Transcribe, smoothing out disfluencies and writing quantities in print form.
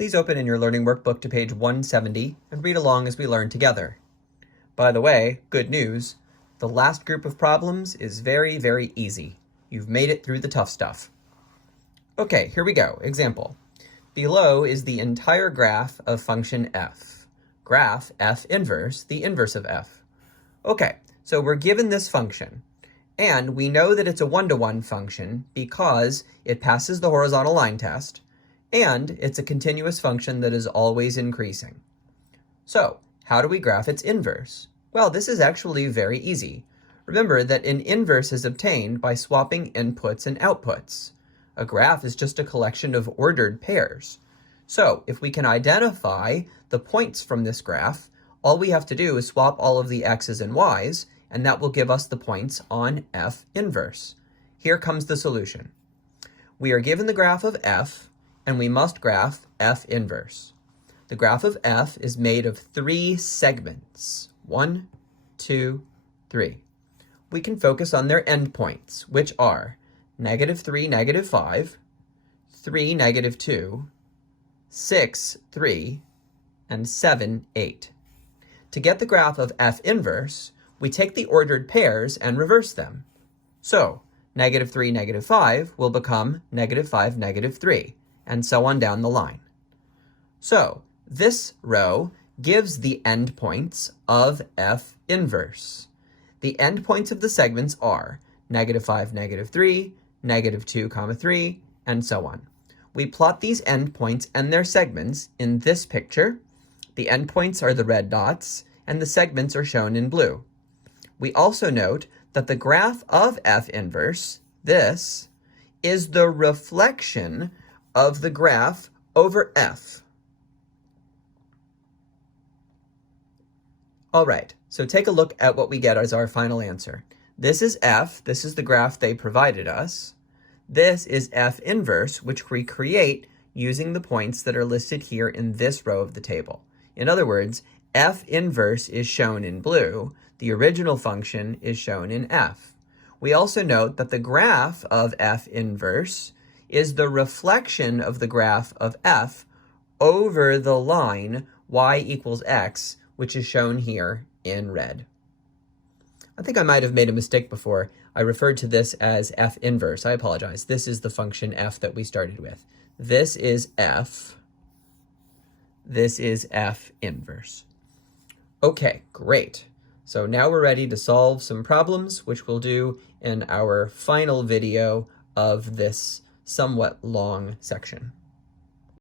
Please open in your learning workbook to page 170 and read along as we learn together. By the way, good news, the last group of problems is very, very easy. You've made it through the tough stuff. Okay, here we go. Example. Below is the entire graph of function f. Graph f inverse, the inverse of f. Okay, so we're given this function, and we know that it's a one-to-one function because it passes the horizontal line test, and it's a continuous function that is always increasing. So, how do we graph its inverse? Well, this is actually very easy. Remember that an inverse is obtained by swapping inputs and outputs. A graph is just a collection of ordered pairs. So, if we can identify the points from this graph, all we have to do is swap all of the x's and y's, and that will give us the points on f inverse. Here comes the solution. We are given the graph of f, and we must graph f inverse. The graph of f is made of 3 segments. 1, 2, 3. We can focus on their endpoints, which are -3, -5, 3, -2, 6, 3, and 7, 8. To get the graph of f inverse, we take the ordered pairs and reverse them. So, -3, -5 will become -5, -3, and so on down the line. So, this row gives the endpoints of f inverse. The endpoints of the segments are -5, -3, -2, 3, and so on. We plot these endpoints and their segments in this picture. The endpoints are the red dots, and the segments are shown in blue. We also note that the graph of f inverse, this, is the reflection of the graph over f. All right, so take a look at what we get as our final answer. This is f, this is the graph they provided us. This is f inverse, which we create using the points that are listed here in this row of the table. In other words, f inverse is shown in blue, the original function is shown in f. We also note that the graph of f inverse is the reflection of the graph of f over the line y equals x, which is shown here in red. I think I might have made a mistake before. I referred to this as f inverse. I apologize. This is the function f that we started with. This is f. This is f inverse. Okay, great. So now we're ready to solve some problems, which we'll do in our final video of this somewhat long section.